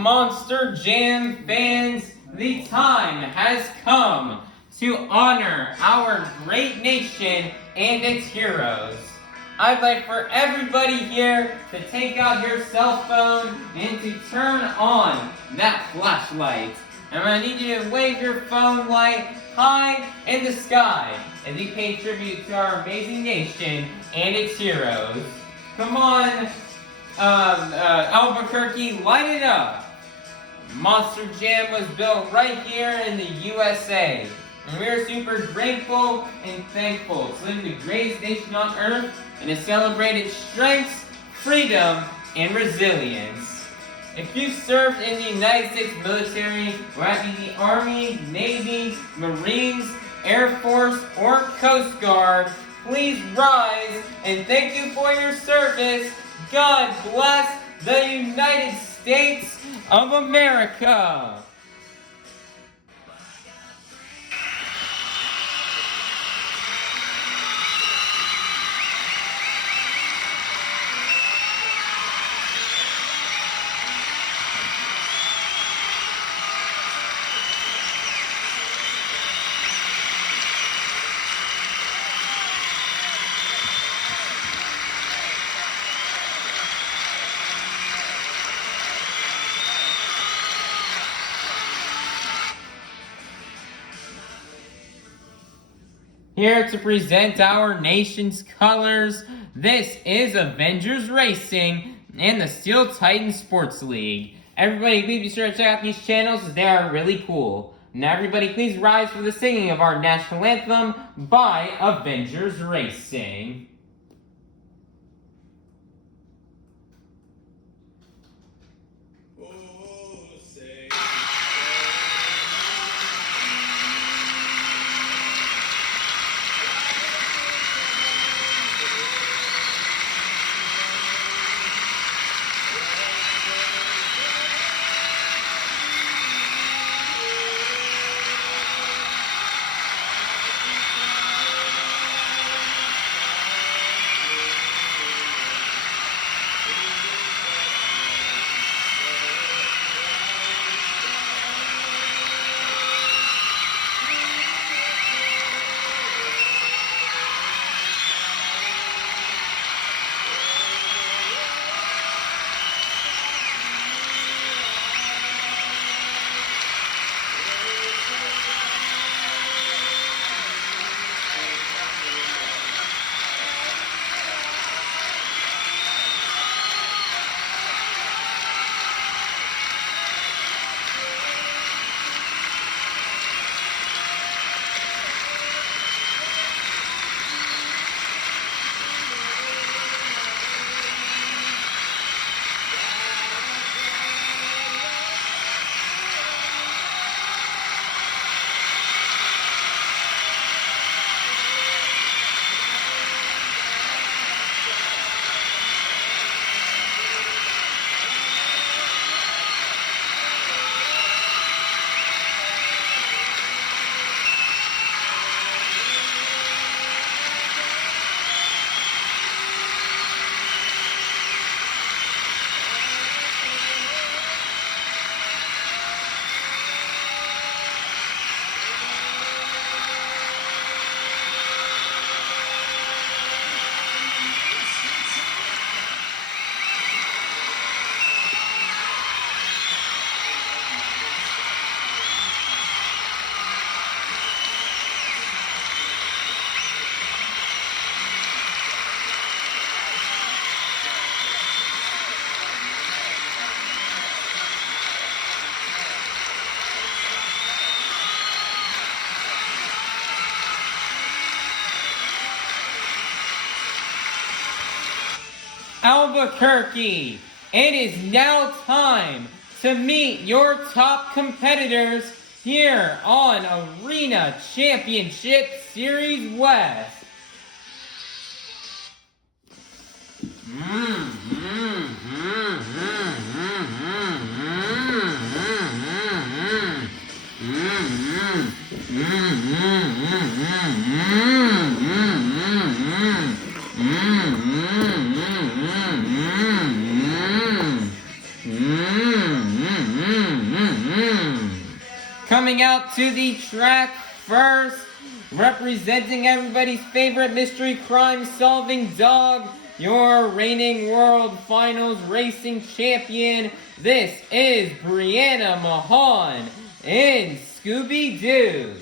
Monster Jam fans, the time has come to honor our great nation and its heroes. I'd like for everybody here to take out your cell phone and to turn on that flashlight. And I need you to wave your phone light high in the sky as you pay tribute to our amazing nation and its heroes. Come on, Albuquerque, light it up. Monster Jam was built right here in the USA. And we're super grateful and thankful to live in the greatest nation on earth and to celebrate its strengths, freedom, and resilience. If you've served in the United States military, whether it be the Army, Navy, Marines, Air Force, or Coast Guard, please rise and thank you for your service. God bless the United States of America. Here to present our nation's colors, this is Avengers Racing and the Steel Titan Sports League. Everybody, please be sure to check out these channels as they are really cool. Now everybody, please rise for the singing of our national anthem by Avengers Racing. Albuquerque, it is now time to meet your top competitors here on Arena Championship Series West. Coming out to the track first, representing everybody's favorite mystery crime solving dog, your reigning world finals racing champion. This is Brianna Mahon in Scooby-Doo.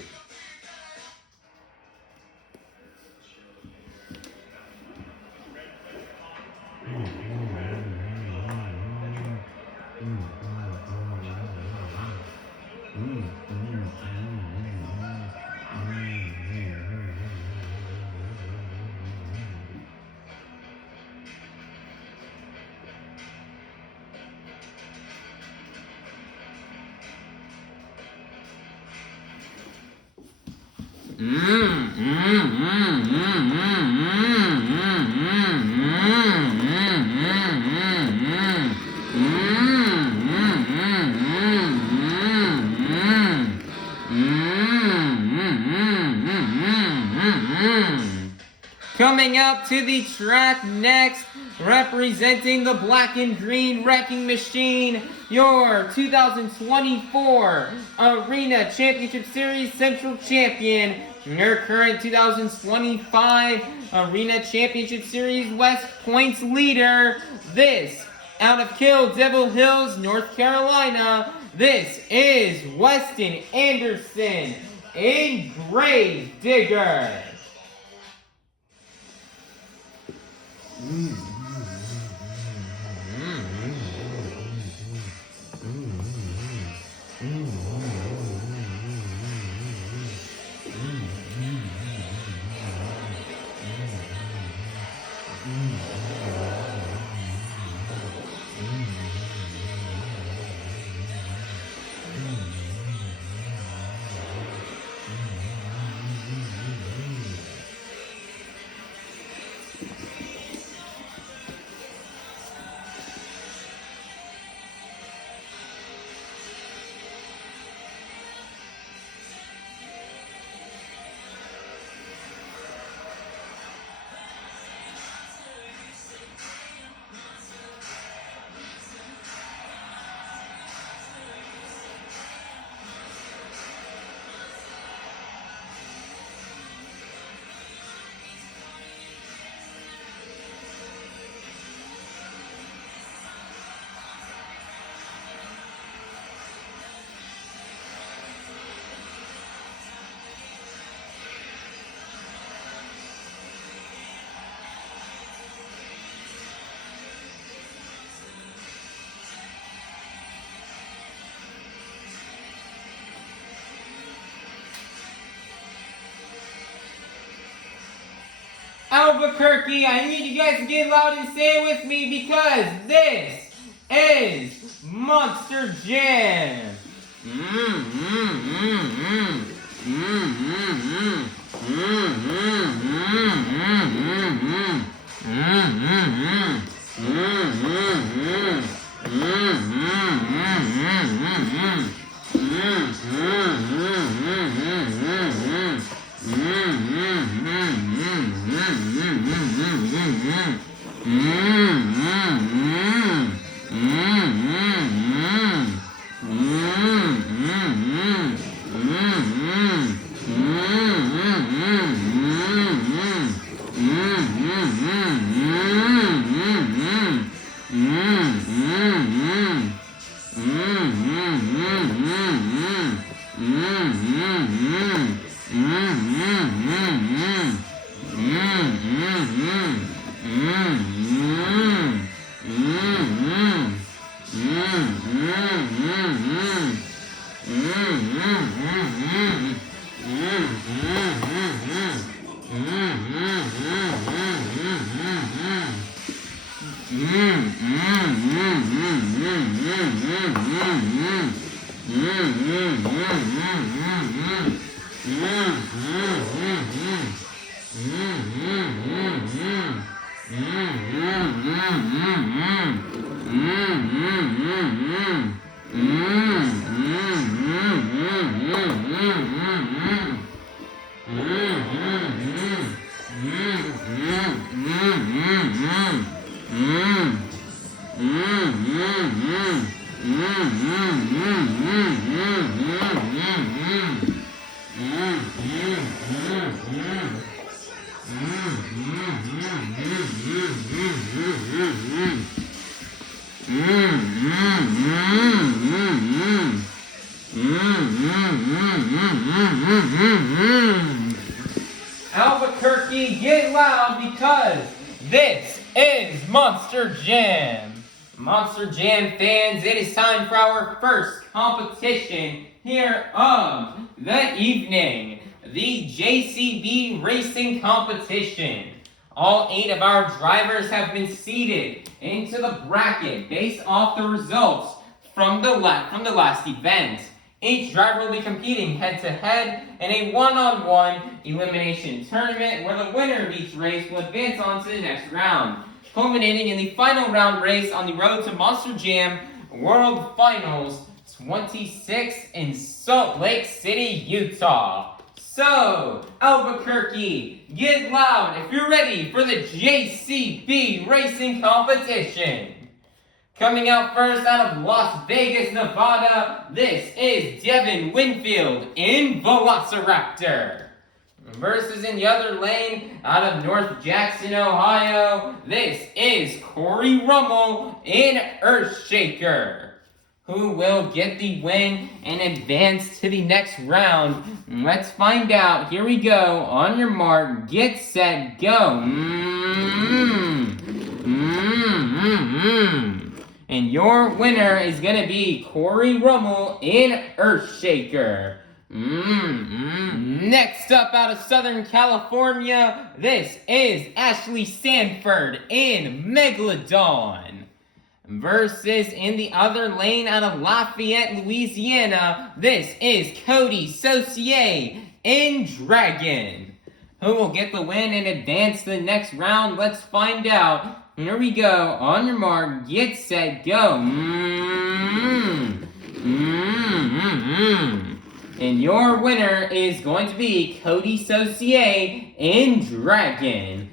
Coming out to the track next, representing the black and green wrecking machine, your 2024 Arena Championship Series Central Champion, your current 2025 Arena Championship Series West Points leader. This, out of Kill Devil Hills, North Carolina, this is Weston Anderson in Grave Digger. Albuquerque, I need you guys to get loud and say it with me because this is Monster Jam. Albuquerque, get loud because this is Monster Jam. Monster Jam fans, it is time for our first competition here of the evening, the JCB Racing Competition. All 8 of our drivers have been seeded into the bracket based off the results from the last event. Each driver will be competing head-to-head in a one-on-one elimination tournament where the winner of each race will advance on to the next round, culminating in the final round race on the road to Monster Jam World Finals 26 in Salt Lake City, Utah. So, Albuquerque, get loud if you're ready for the JCB Racing Competition. Coming out first out of Las Vegas, Nevada, this is Devin Winfield in Velociraptor. Versus in the other lane, out of North Jackson, Ohio, this is Cory Rummel in Earthshaker. Who will get the win and advance to the next round? Let's find out. Here we go. On your mark, get set, go. And your winner is going to be Cory Rummel in Earthshaker. Next up out of Southern California, this is Ashley Sanford in Megalodon. Versus in the other lane out of Lafayette, Louisiana, this is Coty Saucier in Dragon. Who will get the win and advance to the next round? Let's find out. Here we go. On your mark, get set, go. And your winner is going to be Coty Saucier in Dragon.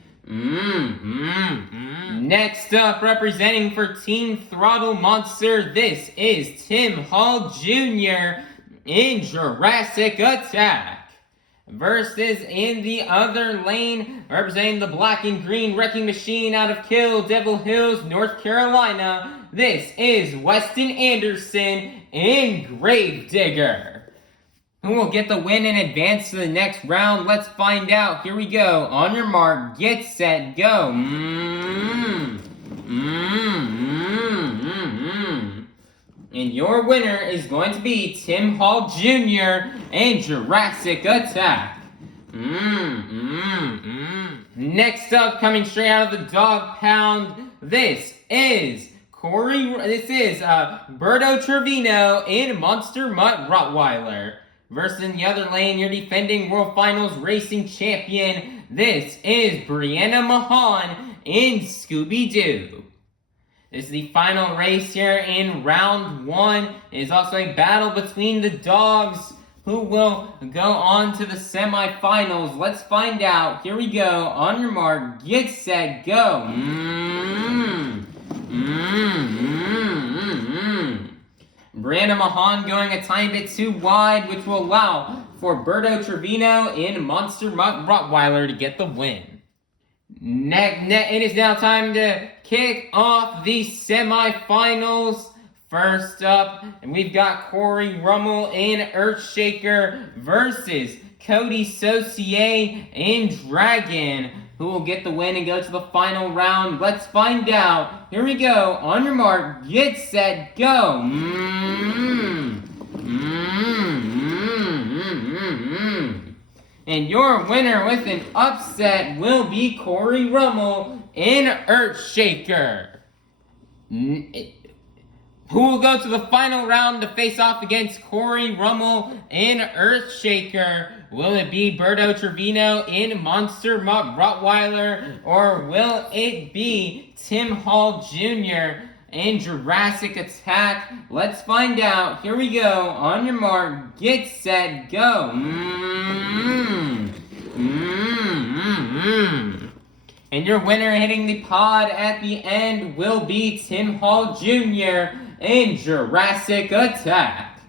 Next up, representing for Team Throttle Monster, this is Tim Hall Jr. in Jurassic Attack. Versus in the other lane, representing the black and green wrecking machine out of Kill Devil Hills, North Carolina, this is Weston Anderson in Gravedigger. Who will get the win and advance to the next round? Let's find out. Here we go. On your mark, get set, go. And your winner is going to be Tim Hall Jr. in Jurassic Attack. Next up, coming straight out of the dog pound, this is Berto Trevino in Monster Mutt Rottweiler. Versus in the other lane, your defending World Finals racing champion, this is Brianna Mahon in Scooby-Doo. This is the final race here in round 1. It is also a battle between the dogs who will go on to the semifinals. Let's find out. Here we go. On your mark, get set, go. Brianna Mahon going a tiny bit too wide, which will allow for Berto Trevino in Monster Mutt Rottweiler to get the win. It is now time to kick off the semifinals. First up, and we've got Cory Rummel in Earthshaker versus Coty Saucier in Dragon. Who will get the win and go to the final round? Let's find out. Here we go. On your mark, get set, go. And your winner with an upset will be Cory Rummel in Earthshaker. Who will go to the final round to face off against Cory Rummel in Earthshaker? Will it be Berto Trevino in Monster Mutt Rottweiler? Or will it be Tim Hall Jr. in Jurassic Attack? Let's find out. Here we go. On your mark, get set, go. And your winner hitting the pod at the end will be Tim Hall Jr. in Jurassic Attack.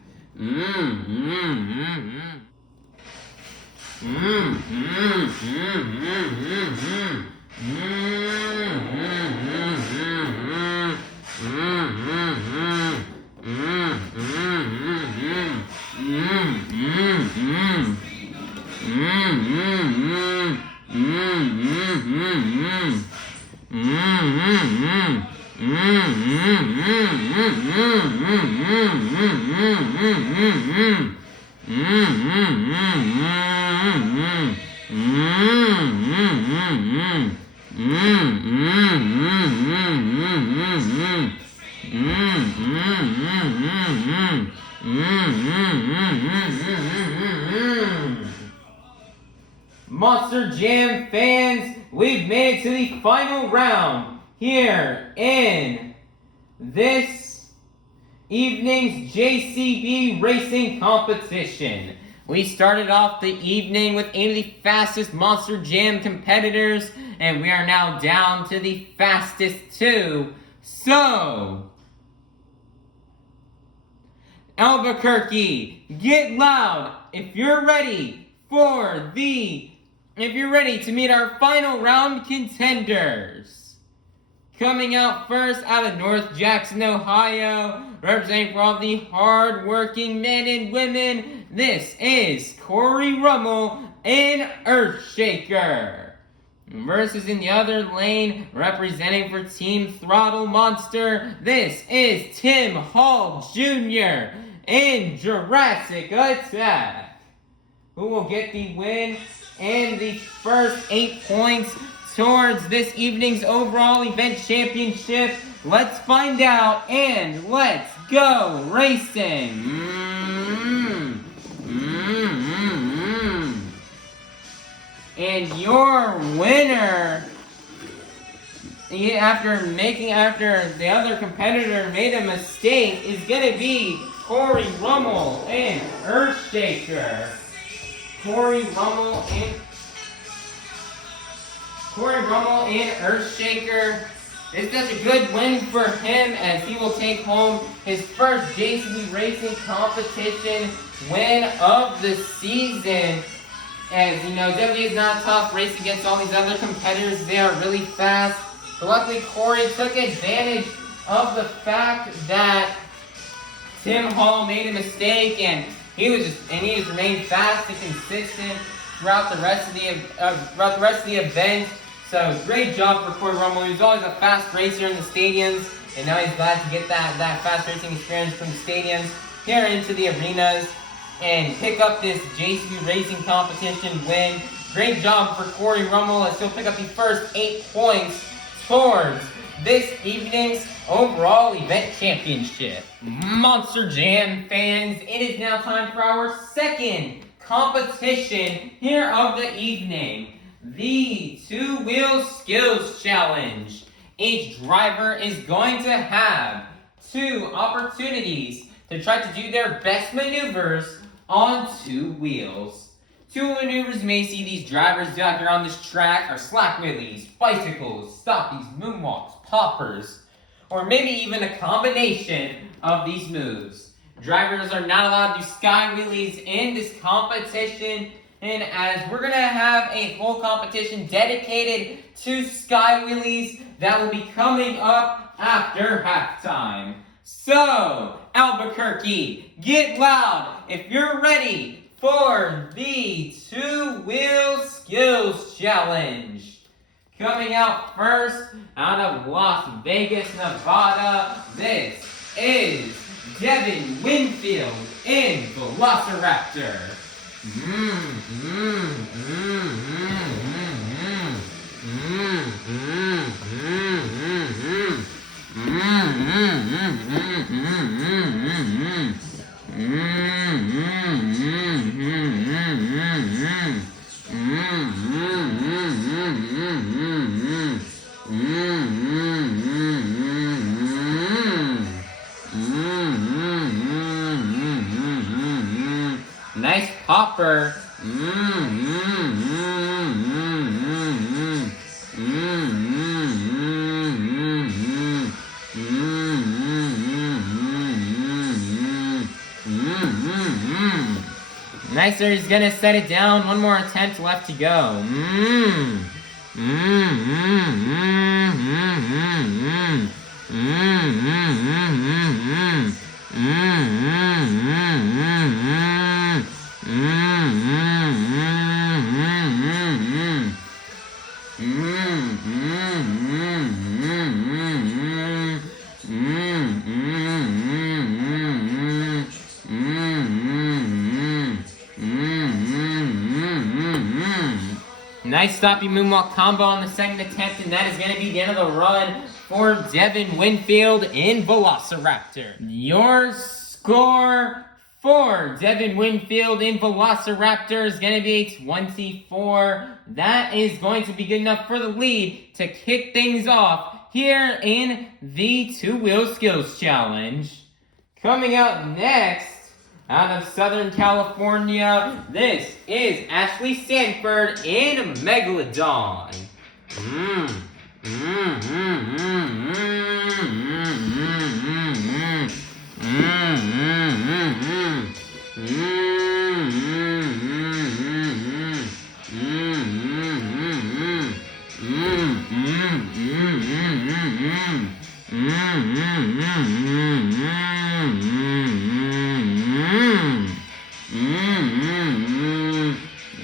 Monster Jam fans, we've made it to the final round here in this evening's JCB racing competition. We started off the evening with 8 of the fastest Monster Jam competitors, and we are now down to the fastest 2. So, Albuquerque, get loud if you're ready to meet our final round contenders. Coming out first out of North Jackson, Ohio, representing for all the hard-working men and women, this is Cory Rummel and Earthshaker. Versus in the other lane, representing for Team Throttle Monster, this is Tim Hall Jr. in Jurassic Attack, who will get the win and the first 8 points towards this evening's overall event championship. Let's find out and let's go racing. And your winner, after the other competitor made a mistake, is gonna be Cory Rummel and Earthshaker. Cory Rummel and Earthshaker. It's such a good win for him as he will take home his first JCB Racing competition win of the season. As you know, definitely is not tough racing against all these other competitors. They are really fast. But luckily, Cory took advantage of the fact that Tim Hall made a mistake, and he just remained fast and consistent throughout the rest of the event. So great job for Cory Rummel. He was always a fast racer in the stadiums, and now he's glad to get that fast racing experience from the stadiums here into the arenas and pick up this JCB Racing competition win. Great job for Cory Rummel as he'll pick up the first 8 points towards this evening's overall event championship. Monster Jam fans, it is now time for our second competition here of the evening, the 2-wheel skills challenge. Each driver is going to have 2 opportunities to try to do their best maneuvers on 2 wheels. 2 maneuvers you may see these drivers do out here on this track are slack wheelies, bicycles, stoppies, moonwalks, poppers, or maybe even a combination of these moves. Drivers are not allowed to do sky wheelies in this competition, and as we're going to have a whole competition dedicated to sky wheelies that will be coming up after halftime. So, Albuquerque, get loud if you're ready for the 2-wheel skills challenge. Coming out first out of Las Vegas, Nevada, this is Devin, Winfield in Velociraptor. Nice popper. Nicer, he's gonna set it down. One more attempt left to go. Nice stoppy moonwalk combo on the second attempt, and that is going to be the end of the run for Devin, Winfield, and Velociraptor. Your score for Devin, Winfield, and Velociraptor is going to be a 24. That is going to be good enough for the lead to kick things off here in the Two-Wheel Skills Challenge. Coming out next, out of Southern California, this is Ashley Sanford in Megalodon.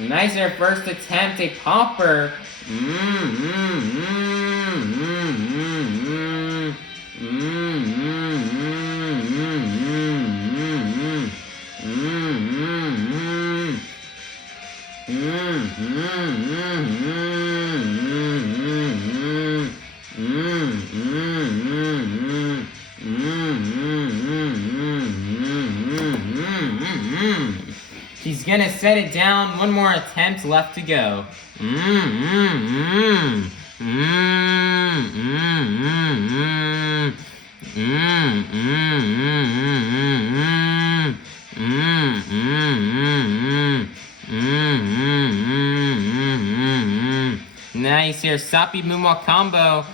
Nice, their first attempt, a popper. She's gonna set it down. One more attempt left to go. Nice here, soppy moonwalk combo.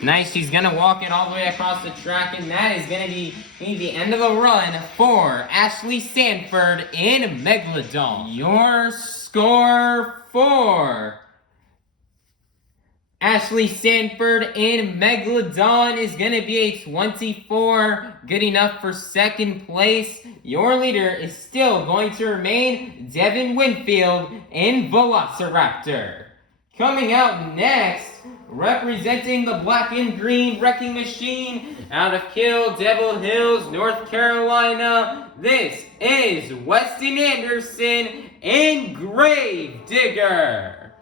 Nice, she's gonna walk it all the way across the track, and that is gonna be the end of the run for Ashley Sanford in Megalodon. Your score for Ashley Sanford in Megalodon is gonna be a 24, good enough for second place. Your leader is still going to remain Devin, Winfield in Velociraptor. Coming out next, representing the black and green wrecking machine out of Kill Devil Hills, North Carolina, this is Weston Anderson in Grave Digger.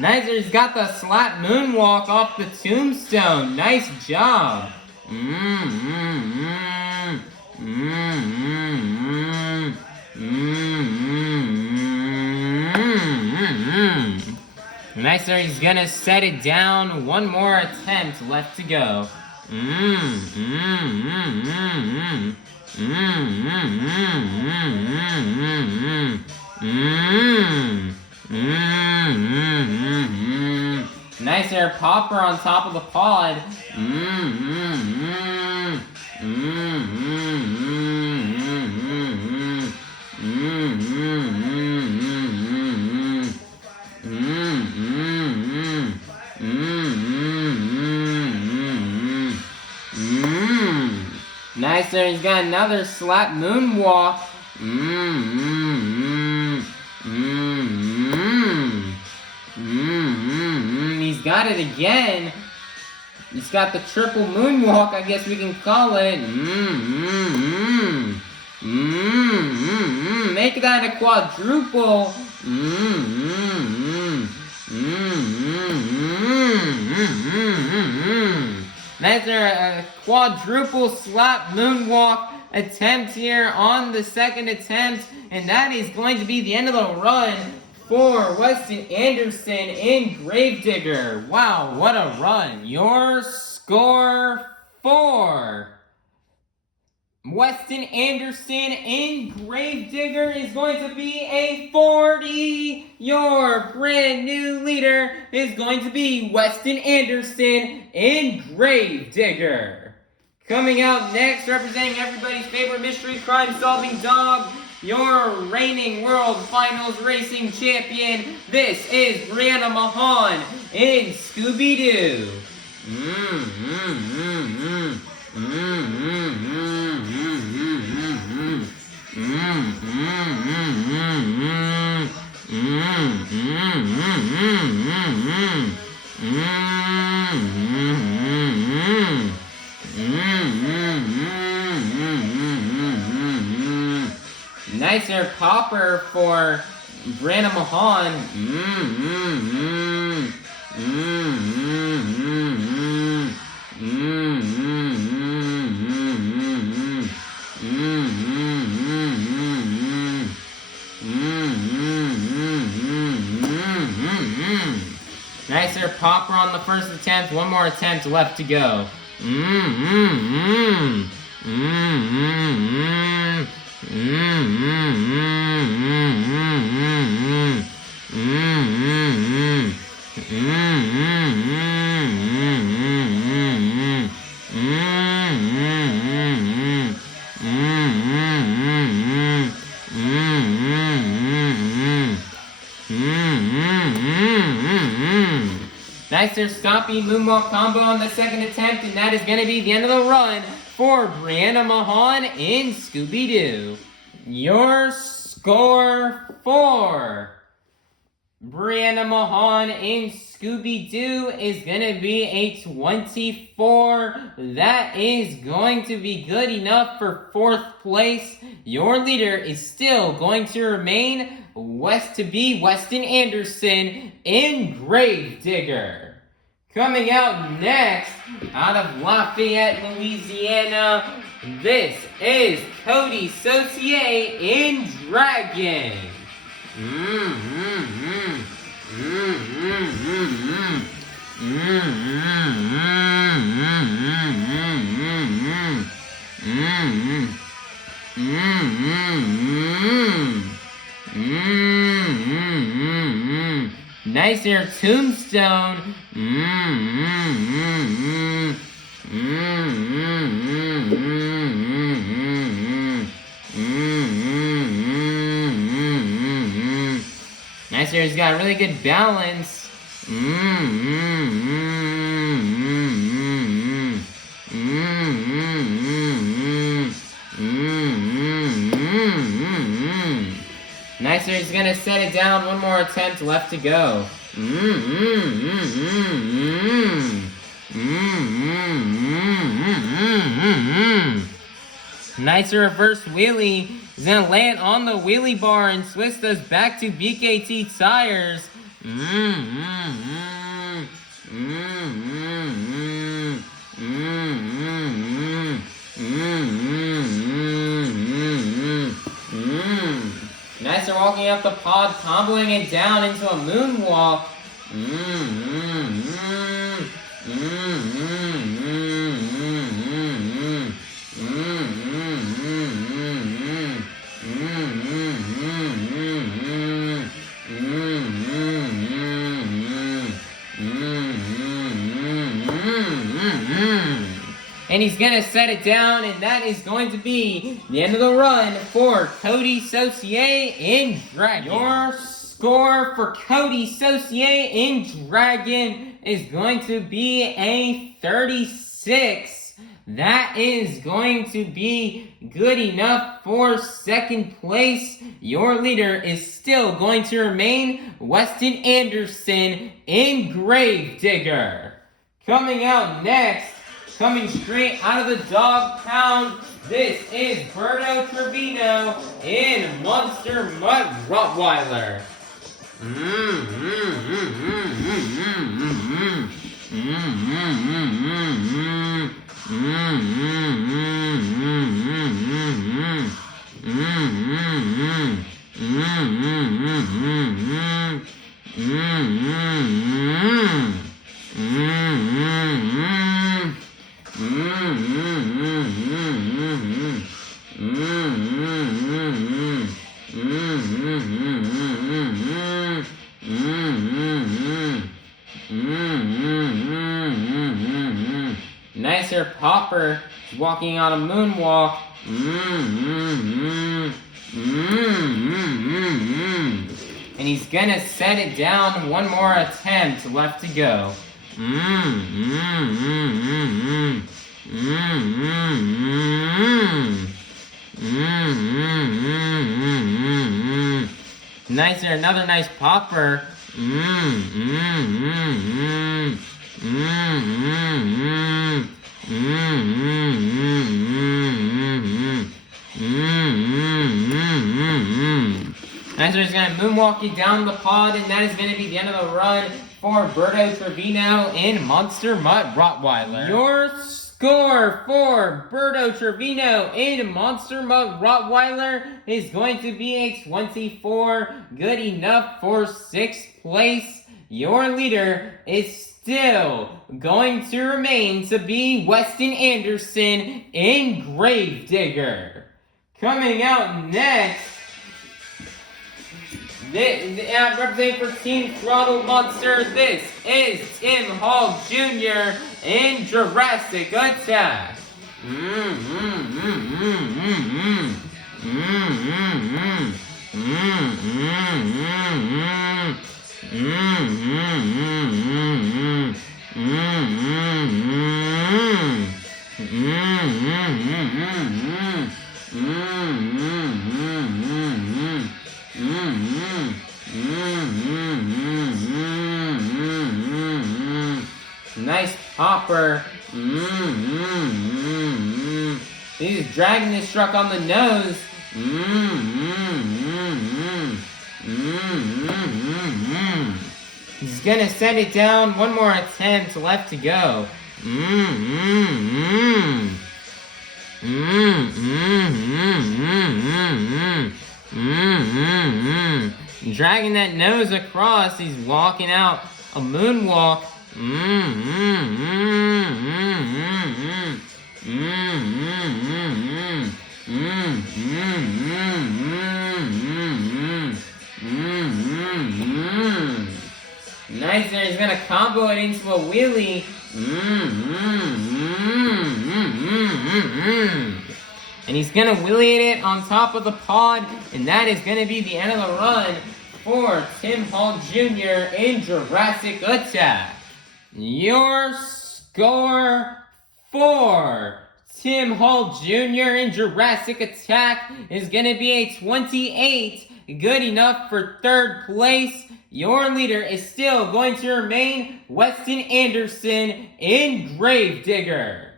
Nice, he's got the slap moonwalk off the tombstone. Nice job. Nice there, he's gonna set it down. One more attempt left to go. Nice air popper on top of the pod. Nice there, he's got another slap moonwalk. He's got it again. He's got the triple moonwalk, I guess we can call it. Make that a quadruple. That's our quadruple slap moonwalk attempt here on the second attempt. And that is going to be the end of the run for Weston Anderson in Gravedigger. Wow, what a run. Your score for Weston Anderson in Gravedigger is going to be a 40. Your brand new leader is going to be Weston Anderson in Gravedigger. Coming out next, representing everybody's favorite mystery crime solving dog, your reigning World Finals Racing Champion, this is Brianna Mahon in Scooby-Doo. Nicer popper for Brianna Mahon. Nicer popper on the first attempt. One more attempt left to go. Nicer stompy moonwalk combo on the second attempt, and that is going to be the end of the run for Brianna Mahon in Scooby-Doo. Your score for Brianna Mahon in Scooby-Doo is going to be a 24. That is going to be good enough for 4th place. Your leader is still going to remain Weston Anderson in Gravedigger. Coming out next, out of Lafayette, Louisiana, this is Coty Saucier in Dragon. Nicer tombstone. Nicer, he's got really good balance. Nicer, he's gonna set it down. One more attempt left to go. Nicer reverse wheelie. He's gonna land on the wheelie bar and switch those back to BKT tires. Nicer walking up the pod, tumbling it down into a moonwalk. And he's going to set it down, and that is going to be the end of the run for Coty Saucier in Dragon. Your score for Coty Saucier in Dragon is going to be a 36. That is going to be good enough for 2nd place. Your leader is still going to remain Weston Anderson in Gravedigger. Coming out next, coming straight out of the dog pound, this is Berto Trevino in Monster Mutt Rottweiler. Nicer popper is walking on a moonwalk. And he's gonna set it down. One more attempt left to go. Nicer, another nice popper. Nicer is going to moonwalk you down the pod, and that is going to be the end of the run for Berto, Trevino, and Monster Mutt Rottweiler. Your score for Berto, Trevino, and Monster Mutt Rottweiler is going to be a 24, good enough for 6th place. Your leader is still going to remain to be Weston Anderson in Gravedigger. Coming out next, representing for Team Throttle Monster, this is Tim Hall Jr. in Jurassic Attack. Nice popper. He's dragging this truck on the nose. He's gonna set it down. One more attempt left to go. Dragging that nose across. He's walking out a moonwalk. Nice there, he's gonna combo it into a wheelie. And he's gonna wheelie it on top of the pod, and that is gonna be the end of the run for Tim Hall Jr. in Jurassic Attack. Your score for Tim Hall Jr. in Jurassic Attack is going to be a 28, good enough for 3rd place. Your leader is still going to remain Weston Anderson in Gravedigger.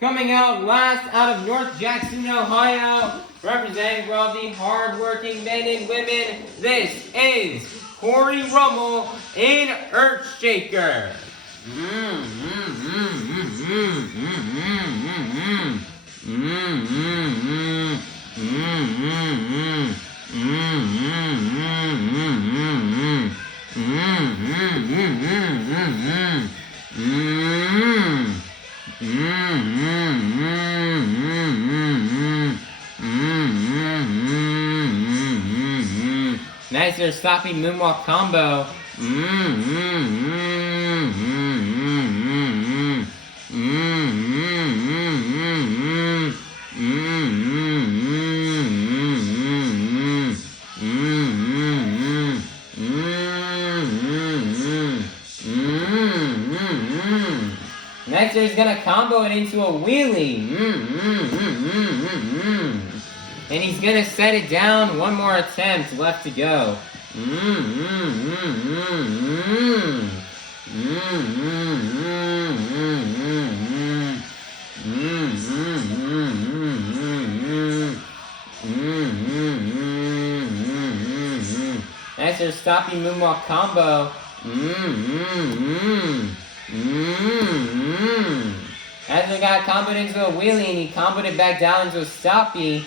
Coming out last out of North Jackson, Ohio, representing for all the hard-working men and women, this is Cory Rummel in Earthshaker. Nicer sloppy moonwalk combo. Next, he's gonna combo it into a wheelie. And he's gonna set it down. One more attempt left to go. Nice, there's stopping moonwalk combo. As we got comboed into a wheelie and he comboed it back down into a stoppie.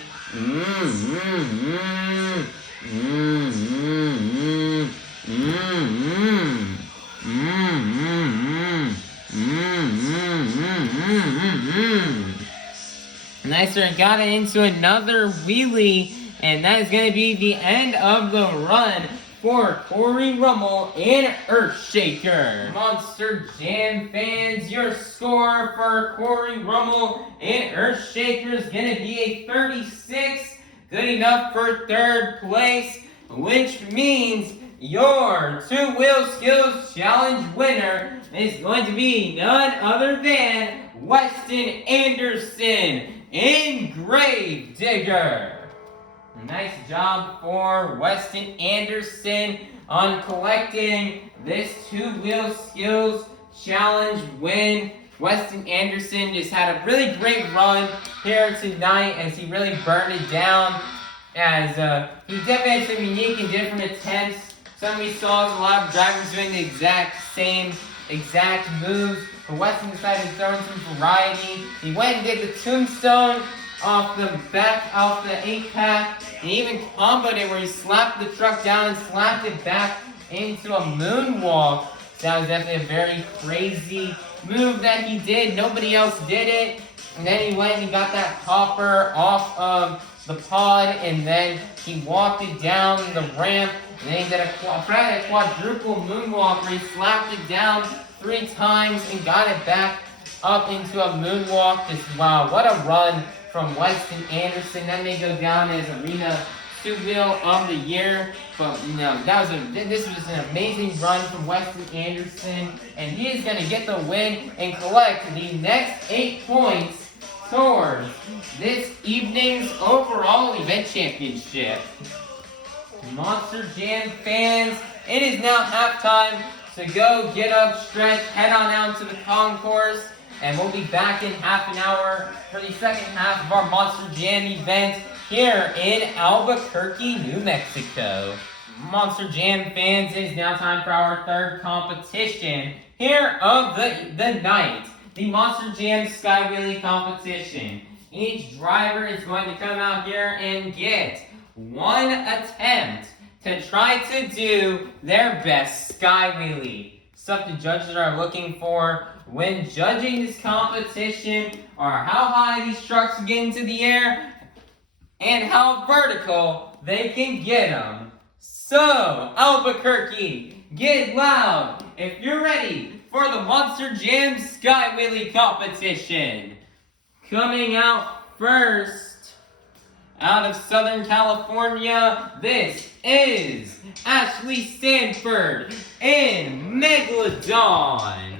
Nicer, got it into another wheelie, and that is going to be the end of the run for Cory, Rummel, and Earthshaker. Monster Jam fans, your score for Cory, Rummel, and Earthshaker is going to be a 36. Good enough for third place, which means your two-wheel skills challenge winner is going to be none other than Weston Anderson, Engrave Digger. Nice job for Weston Anderson on collecting this two-wheel skills challenge win. Weston Anderson just had a really great run here tonight as he really burned it down. As he definitely had some unique and different attempts. Some we saw a lot of drivers doing the exact moves, but Weston decided to throw in some variety. He went and did the tombstone off the 8-path, and even comboed it where he slapped the truck down and slapped it back into a moonwalk. So that was definitely a very crazy move that he did. Nobody else did it. And then he went and he got that hopper off of the pod, and then he walked it down the ramp, and then he did a quadruple moonwalk where he slapped it down 3 times and got it back up into a moonwalk. Just wow, what a run from Weston Anderson. That may go down as Arena two-wheel of the year, but this was an amazing run from Weston Anderson, and he is going to get the win and collect the next 8 points towards this evening's overall event championship. Monster Jam fans, it is now halftime, so go get up, stretch, head on out to the concourse, and we'll be back in half an hour for the second half of our Monster Jam event here in Albuquerque, New Mexico. Monster Jam fans, it is now time for our third competition here of the night, the Monster Jam Sky Wheelie competition. Each driver is going to come out here and get 1 attempt to try to do their best Sky Wheelie. Stuff the judges are looking for when judging this competition are how high these trucks can get into the air and how vertical they can get them. So, Albuquerque, get loud if you're ready for the Monster Jam Sky Wheelie competition. Coming out first, out of Southern California, this is Ashley Sanford in Megalodon.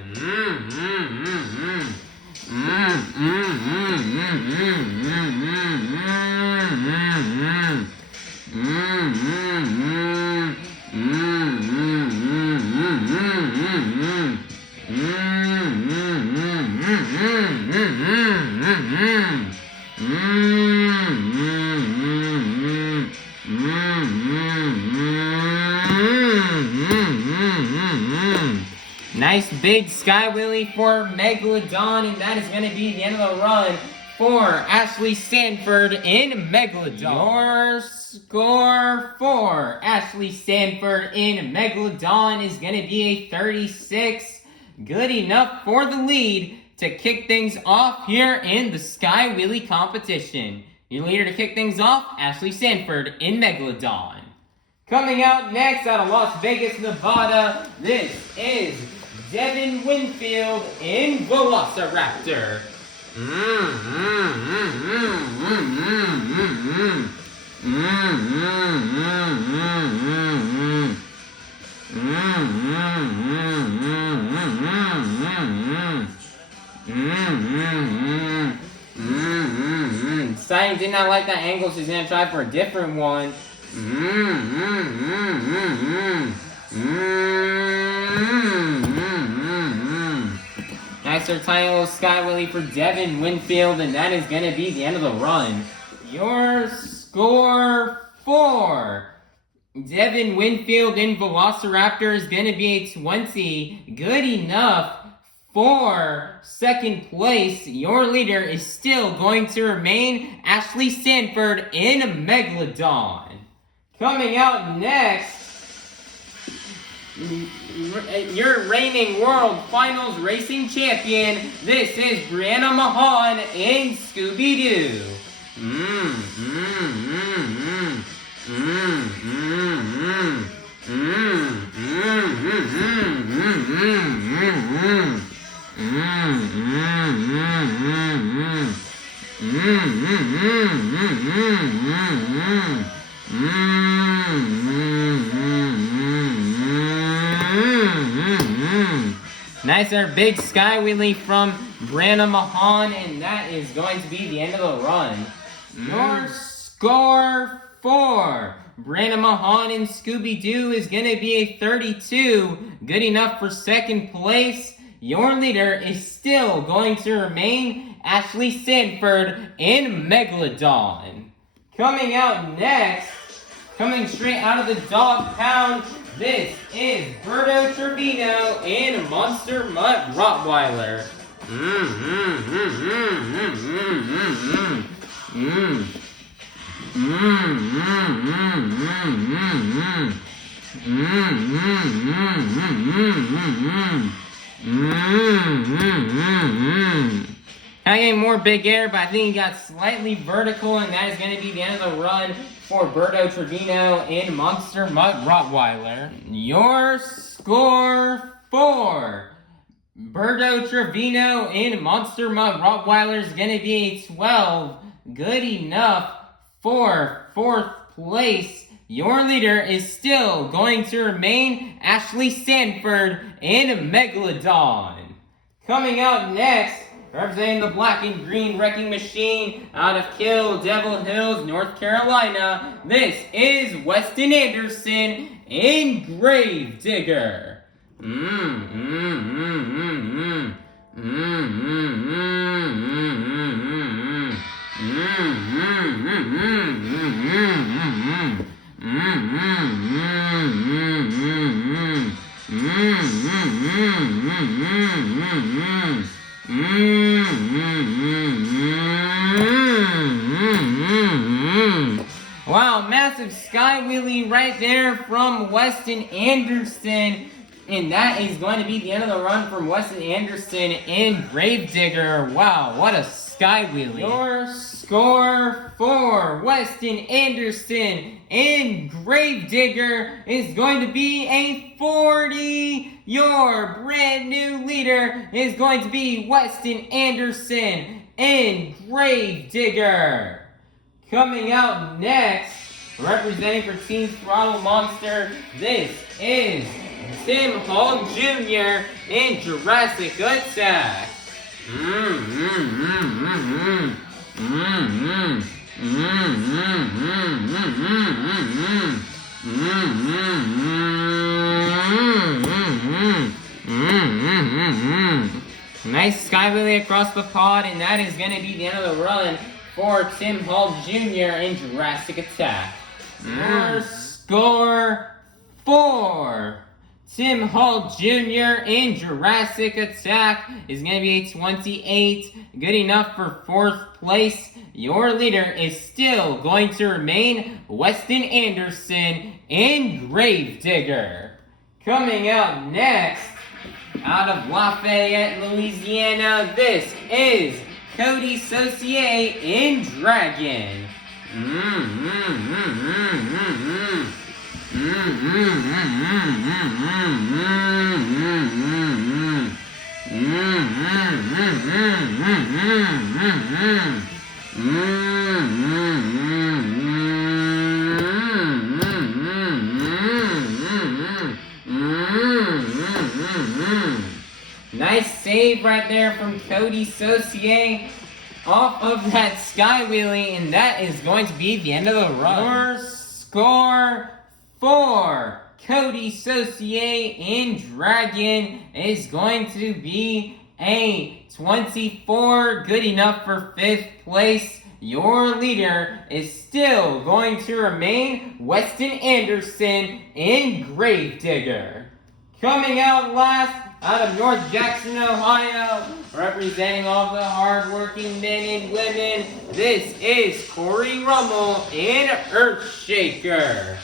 Nice big Sky Wheelie for Megalodon, and that is going to be the end of the run for Ashley Sanford in Megalodon. Your score for Ashley Sanford in Megalodon is going to be a 36. Good enough for the lead to kick things off here in the Sky Wheelie competition. Your leader to kick things off, Ashley Sanford in Megalodon. Coming out next out of Las Vegas, Nevada, this is Devin Winfield in Velociraptor. Stein did not like that angle, so he's going to try for a different one. Nice tiny little Sky Wheelie for Devin Winfield, and that is going to be the end of the run. Your score for Devin Winfield in Velociraptor is going to be a 20. Good enough For second place, your leader is still going to remain Ashley Sanford in Megalodon. Coming out next, your reigning World Finals Racing Champion, this is Brianna Mahon in Scooby-Doo. Nice, our big sky wheelie from Brianna Mahon, and that is going to be the end of the run. Your score for Brianna Mahon and Scooby-Doo is going to be a 32, good enough for second place. Your leader is still going to remain Ashley Sanford in Megalodon. Coming out next, coming straight out of the dog pound, this is Berto Trevino in Monster Mutt Rottweiler. I get more big air, but I think he got slightly vertical, and that is going to be the end of the run for Berto Trevino in Monster Mutt Rottweiler. Your score for Berto Trevino in Monster Mutt Rottweiler is going to be a 12, good enough for fourth place. Your leader is still going to remain Ashley Sanford in Megalodon. Coming out next, representing the black and green wrecking machine out of Kill Devil Hills, North Carolina, this is Weston Anderson in Gravedigger. Wow, massive sky wheelie right there from Weston Anderson. And that is going to be the end of the run from Weston Anderson in Gravedigger. Wow, what a sky wheelie. Your score for Weston Anderson in Gravedigger is going to be a 40. Your brand new leader is going to be Weston Anderson in Gravedigger. Coming out next, representing for Team Throttle Monster, this is Tim Hall Jr. in Jurassic Attack. Nice sky wheelie across the pod, and that is going to be the end of the run for Tim Hall Jr. in Jurassic Attack. Your score for Tim Hall Jr. in Jurassic Attack is going to be a 28, good enough for fourth place. Your leader is still going to remain Weston Anderson in Gravedigger. Coming out next, out of Lafayette, Louisiana, this is Coty Saucier in Dragon. Nice save right there from Coty Saucier off of that sky wheelie, and that is going to be the end of the run. Your score for Coty Saucier in Dragon is going to be a 24, good enough for fifth place. Your leader is still going to remain Weston Anderson in Gravedigger. Coming out last out of North Jackson, Ohio, representing all the hardworking men and women. This is Cory Rummel in Earthshaker.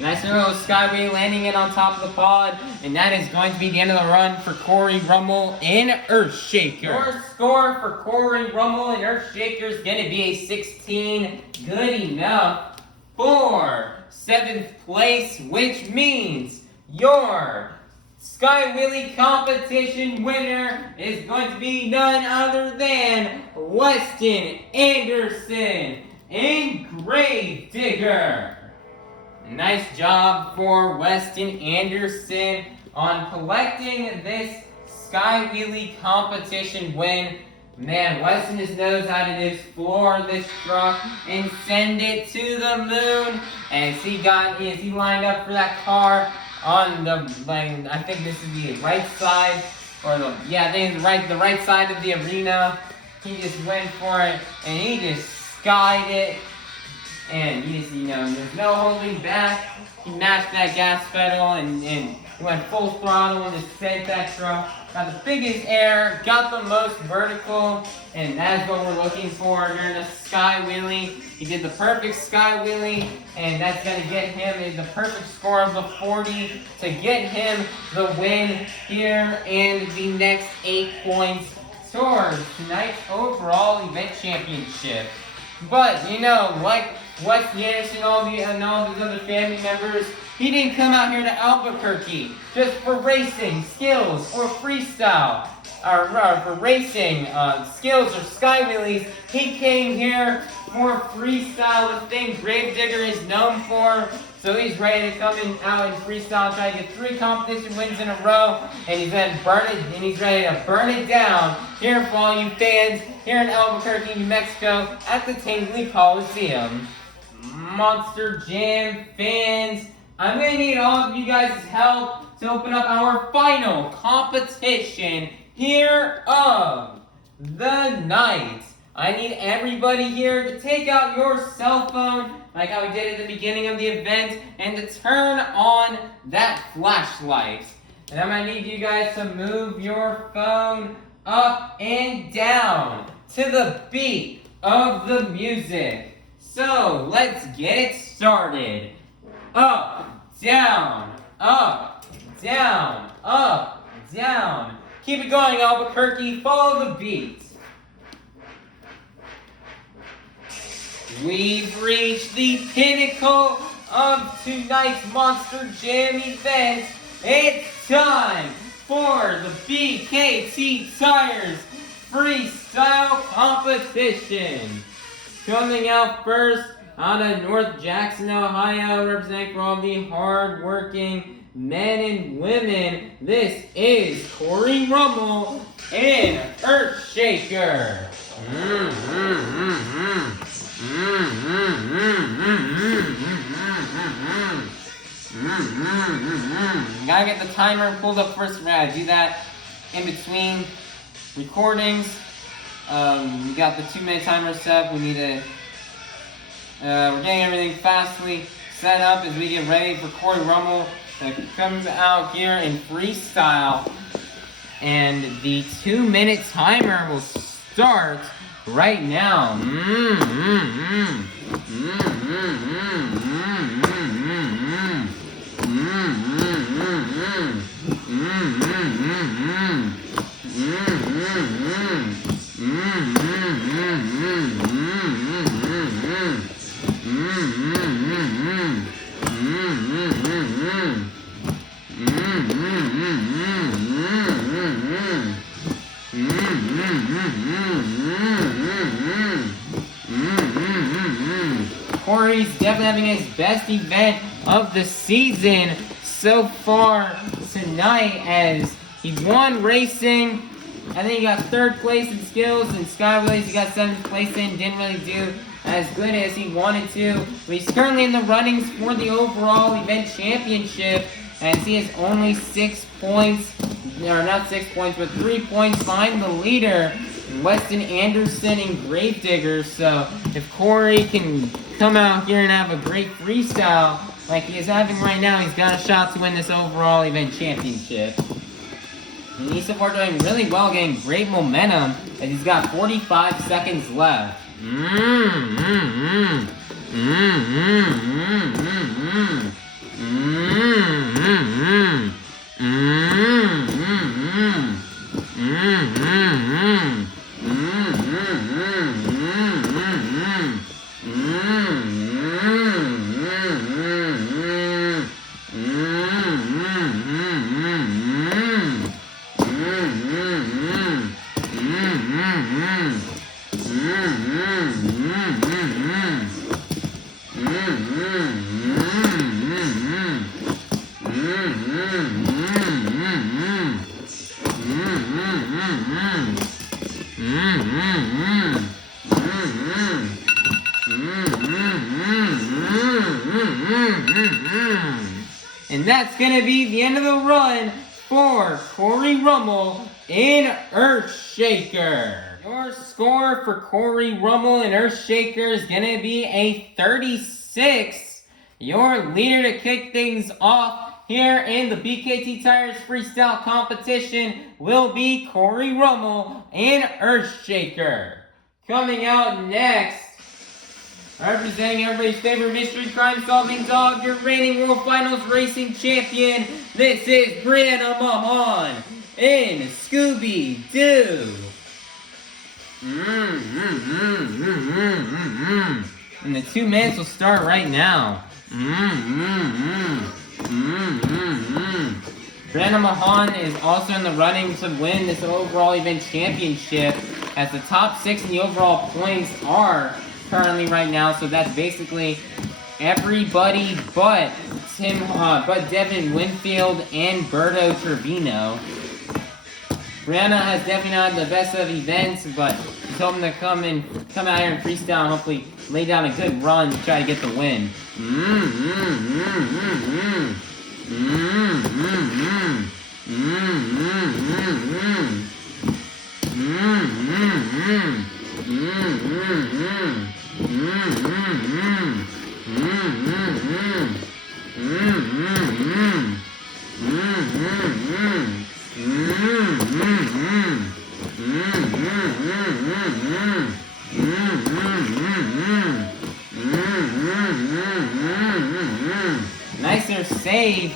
Nice little skyway landing it on top of the pod, and that is going to be the end of the run for Cory Rummel in Earthshaker. Your score for Cory Rummel in Earthshaker is going to be a 16, good enough for 7th place, which means your Sky Wheelie competition winner is going to be none other than Weston Anderson in Grave Digger. Nice job for Weston Anderson on collecting this Sky Wheelie competition win. Man, Weston just knows how to just floor this truck and send it to the moon. As he lined up for that car on the, I think this is the right side, or I think it's the right side of the arena. He just went for it, and he just skied it. And you just, there's no holding back. He matched that gas pedal and he went full throttle and just sent that truck. Got the biggest air, got the most vertical, and that's what we're looking for during the Sky Wheelie. He did the perfect Sky Wheelie, and that's going to get him the perfect score of the 40 to get him the win here in the next 8 points towards tonight's overall event championship. But, like Weston Anderson and all these other family members, he didn't come out here to Albuquerque just for racing skills or freestyle, or for racing skills or sky wheelies. He came here for freestyle, the thing Grave Digger is known for. So he's ready to come out and freestyle, try to get 3 competition wins in a row, and he's ready to burn it down here for all you fans here in Albuquerque, New Mexico, at the Tingley Coliseum. Monster Jam fans, I'm going to need all of you guys' help to open up our final competition here of the night. I need everybody here to take out your cell phone, like how we did at the beginning of the event, and to turn on that flashlight. And I'm going to need you guys to move your phone up and down to the beat of the music. So, let's get it started. Up, down, up, down, up, down. Keep it going, Albuquerque. Follow the beat. We've reached the pinnacle of tonight's Monster Jam event. It's time for the BKT Tires Freestyle Competition. Coming out first, out of North Jackson, Ohio, representing for all the hard-working men and women, this is Cory Rummel in Earthshaker. Gotta get the timer pulled up first. We're gonna do that in between recordings. We got the 2-minute timer set. We need to. We're getting everything fastly set up as we get ready for Cory Rummel to come out here in freestyle. And the 2-minute timer will start right now. Cory's definitely having his best event of the season so far tonight, as he won racing. I think he got 3rd place in skills, and Skywheelies he got 7th place in. Didn't really do as good as he wanted to, but he's currently in the runnings for the overall event championship. as he is only 6 points, or not 6 points, but 3 points behind the leader, Weston, Anderson, and Gravedigger. So if Cory can come out here and have a great freestyle like he is having right now, he's got a shot to win this overall event championship. And he's so far doing really well, getting great momentum, as he's got 45 seconds left. And that's gonna be the end of the run for Cory Rummel in Earthshaker. Your score for Cory Rummel in Earthshaker is gonna be a 36. Your leader to kick things off here in the BKT Tires Freestyle Competition will be Cory Rummel in Earthshaker. Coming out next, representing everybody's favorite mystery crime solving dog, your reigning World Finals Racing Champion, this is Brianna Mahon in Scooby-Doo. And the 2 minutes will start right now. Brianna Mahon is also in the running to win this overall event championship, as the top 6 in the overall points are currently right now, so that's basically everybody but Devin, Winfield, and Berto, Trevino. Brianna has definitely not the best of events, but he's hoping to come out here and freestyle and hopefully lay down a good run to try to get the win. Nicer save.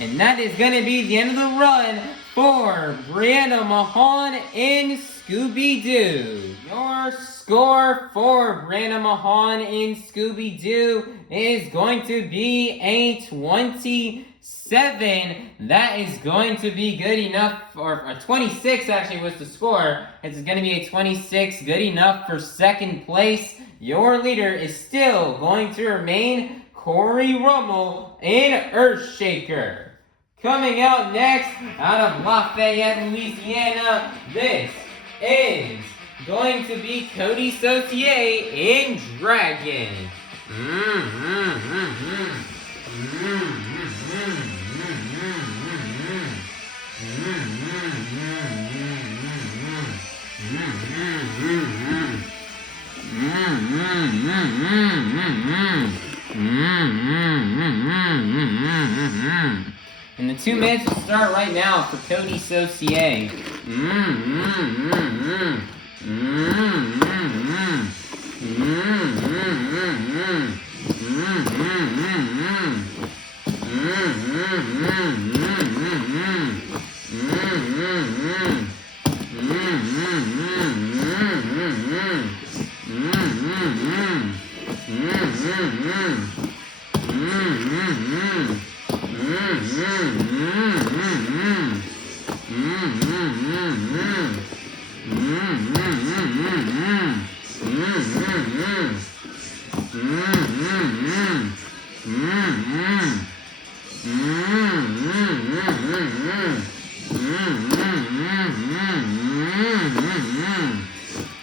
And that is going to be the end of the run for Brianna Mahon in Scooby-Doo. Your score for Brianna Mahon in Scooby-Doo is going to be a 27. That is going to be good enough, or a 26 actually was the score. It's going to be a 26, good enough for second place. Your leader is still going to remain Cory Rummel in Earthshaker. Coming out next, out of Lafayette, Louisiana, this is going to be Coty Saucier in Dragon. And the 2 minutes will start right now for Coty Saucier.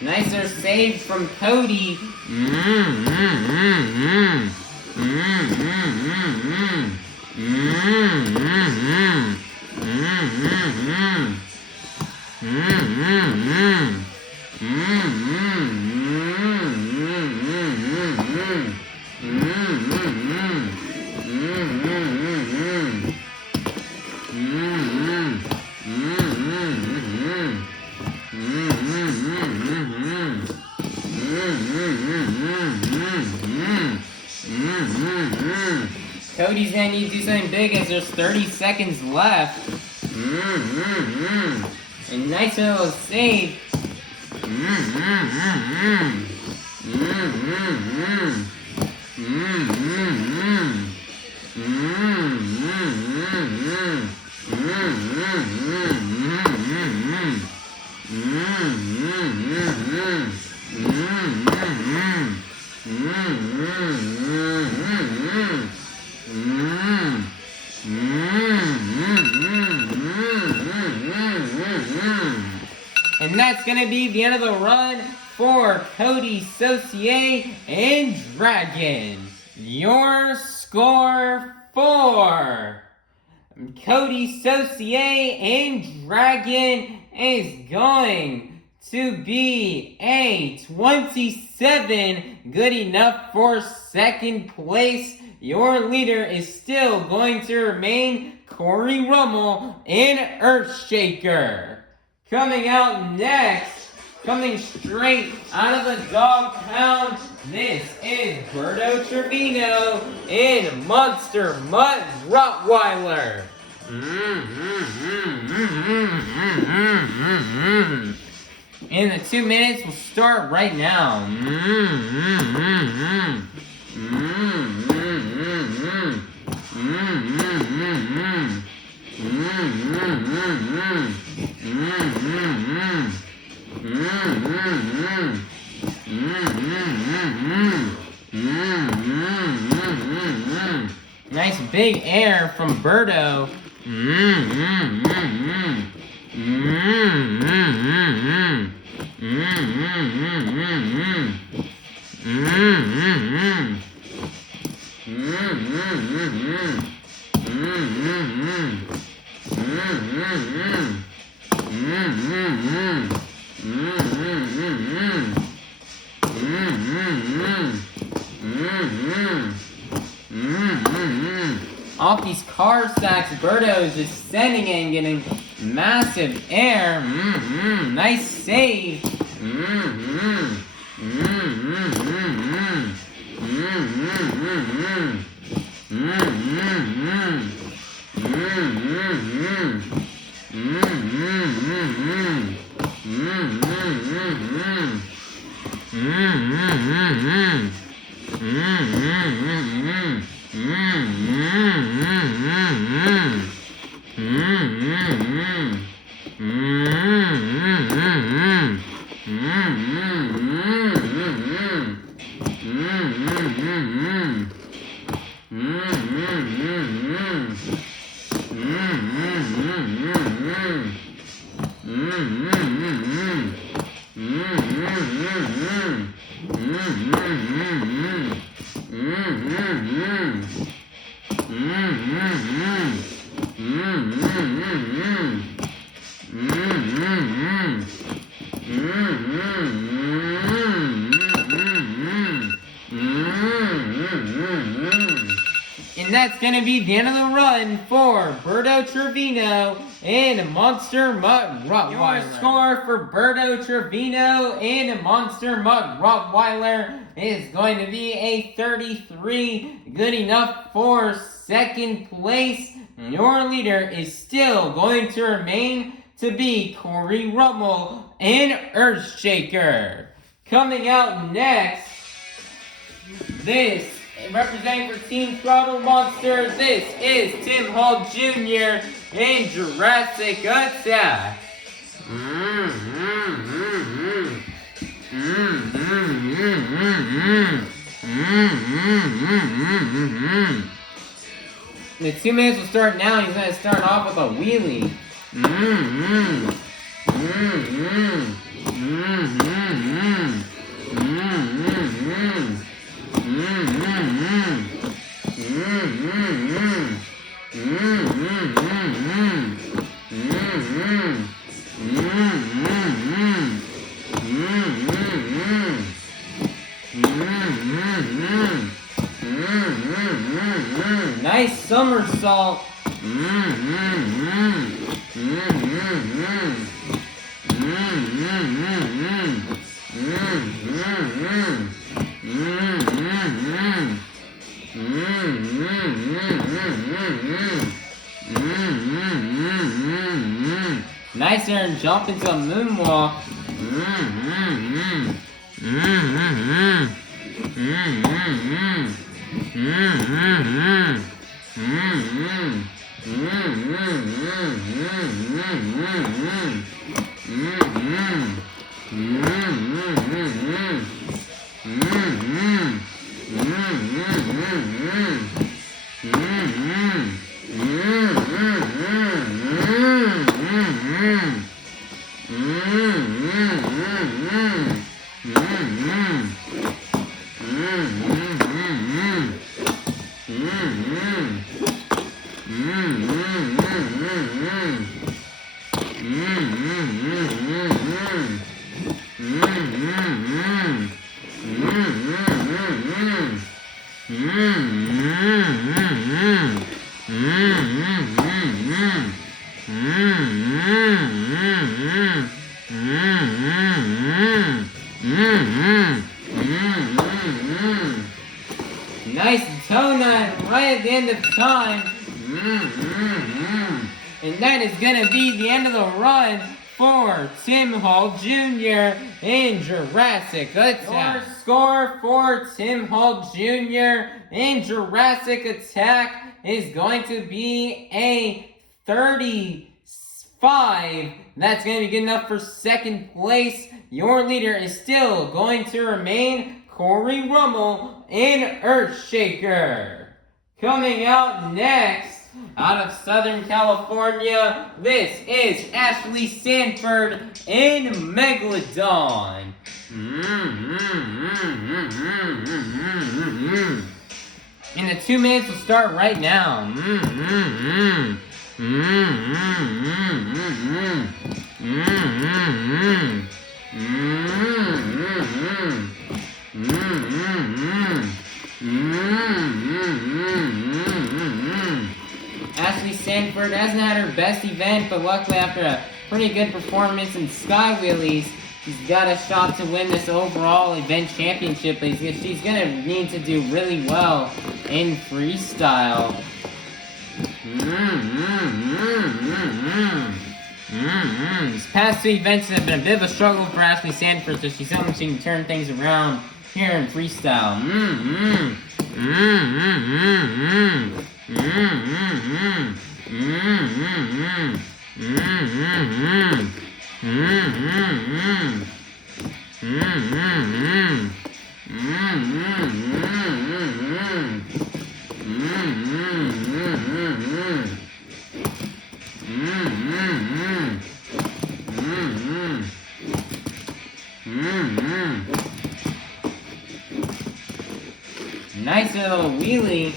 Nicer save from Coty. Coty's gonna need to do something big as there's 30 seconds left. A nice little save. And that's gonna be the end of the run for Coty Saucier and Dragon. Your score for Coty Saucier and Dragon is going to be a 27, good enough for second place. Your leader is still going to remain Cory Rummel in Earthshaker. Coming out next, coming straight out of the dog pound, this is Berto Trevino in Monster Mutt Rottweiler. And the 2 minutes will start right now. Nice big air from Berto. Off these car stacks, Berto is just sending it and getting massive air. Nice save. And that's going to be the end of the run for Berto Trevino and Monster Mutt Rottweiler. Your score for Berto Trevino and Monster Mutt Rottweiler is going to be a 33, good enough for second place. Your leader is still going to remain to be Cory Rummel and Earthshaker. Coming out next, this representing for Team Throttle Monster, this is Tim Hall Jr. and Jurassic Attack. The 2 minutes will start now. He's going to start off with a wheelie. Nice somersault. Nice there and jump into a moonwalk. Nice toe nut right at the end of time. And that is going to be the end of the run for Tim Hall Jr. in Jurassic Attack. Your score for Tim Hall Jr. in Jurassic Attack is going to be a 35. That's going to be good enough for second place. Your leader is still going to remain Cory Rummel and Earthshaker. Coming out next, out of Southern California, this is Ashley Sanford in Megalodon. And the 2 minutes will start right now. Ashley Sanford hasn't had her best event, but luckily after a pretty good performance in Sky Wheelies, she's got a shot to win this overall event championship. But she's going to need to do really well in freestyle. These past 2 events have been a bit of a struggle for Ashley Sanford, so she's hoping she can turn things around here in freestyle. Nice little wheelie.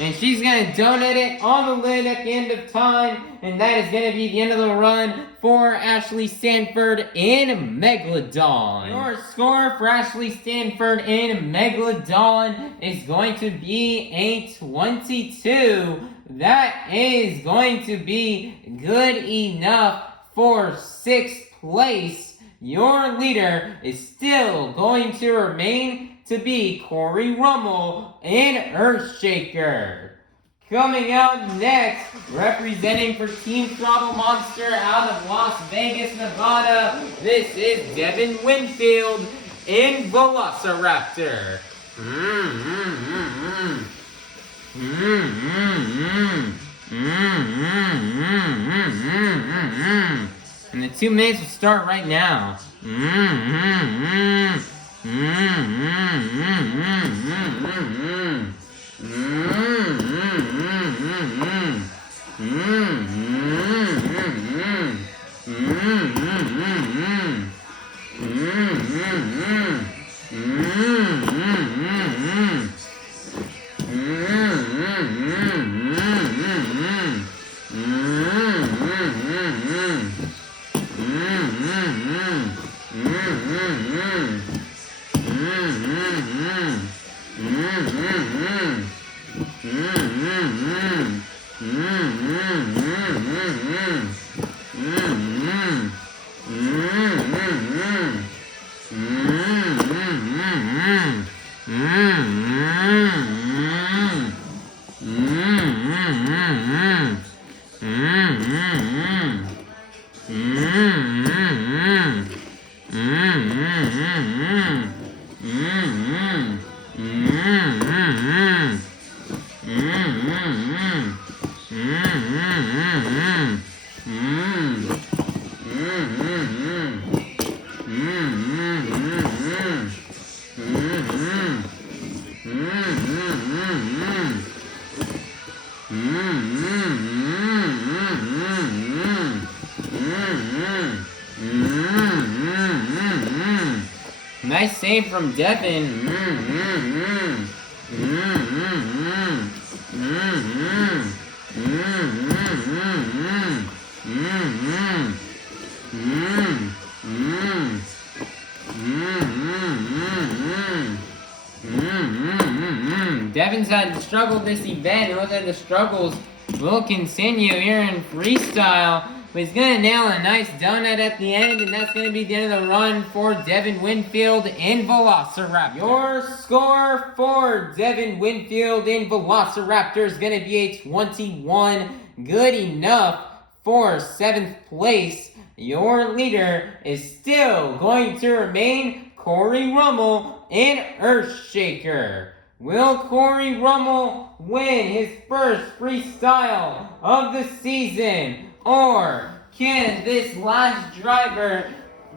And she's gonna donate it on the lid at the end of time, and that is gonna be the end of the run for Ashley Sanford in Megalodon. Your score for Ashley Sanford in Megalodon is going to be a 22. That is going to be good enough for 6th place. Your leader is still going to remain to be Cory Rummel in Earthshaker. Coming out next, representing for Team Throttle Monster out of Las Vegas, Nevada, this is Devin Winfield in Velociraptor. And the 2 minutes will start right now. Nice save from Devin. Devin's had to struggle this event. It looks like the struggles will continue here in freestyle. But he's going to nail a nice donut at the end, and that's going to be the end of the run for Devin Winfield in Velociraptor. Your score for Devin Winfield in Velociraptor is going to be a 21. Good enough for 7th place. Your leader is still going to remain Cory Rummel in Earthshaker. Will Cory Rummel win his first freestyle of the season? Or can this last driver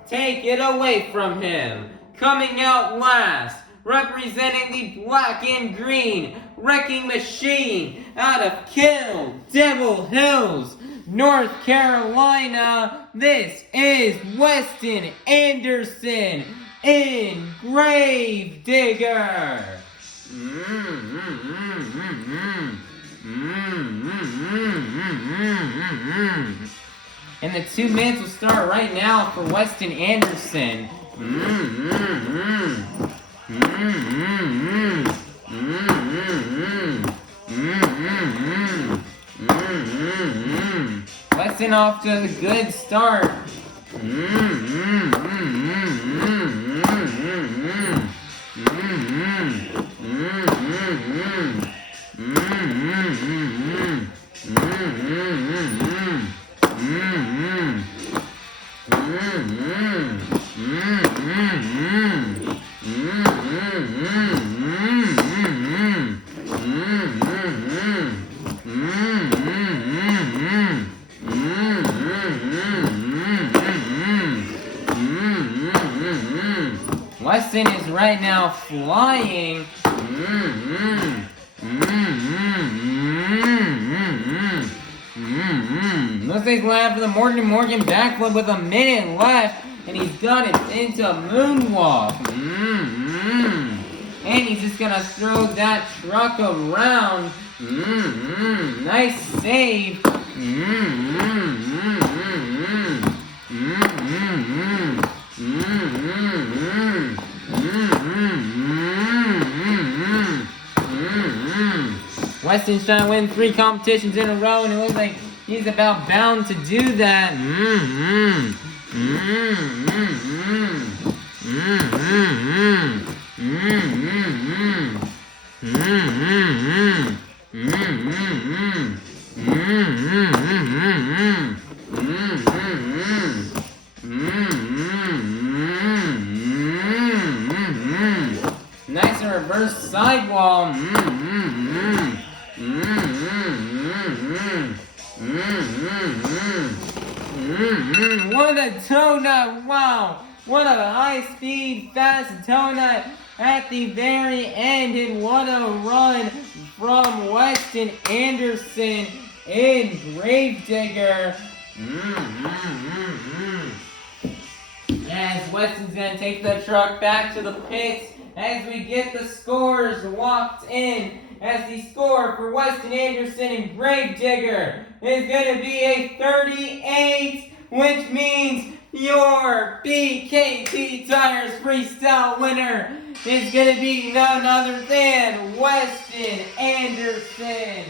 take it away from him? Coming out last, representing the black and green wrecking machine out of Kill Devil Hills, North Carolina, this is Weston Anderson in Gravedigger. And the 2 minutes will start right now for Weston Anderson. Weston off to a good start. Weston is right now flying. Looks like he's going after the Morgan backflip with a minute left, and he's done it into a moonwalk. And he's just gonna throw that truck around. Nice save. Weston's trying to win 3 competitions in a row, and it looks like he's about bound to do that. Nice reverse sidewall. What a toe nut, wow! What a high-speed, fast toe nut at the very end, and what a run from Weston Anderson in Gravedigger. As Weston's gonna take the truck back to the pits as we get the scores locked in. As the score for Weston Anderson and Gravedigger is going to be a 38, which means your BKT Tires Freestyle winner is going to be none other than Weston Anderson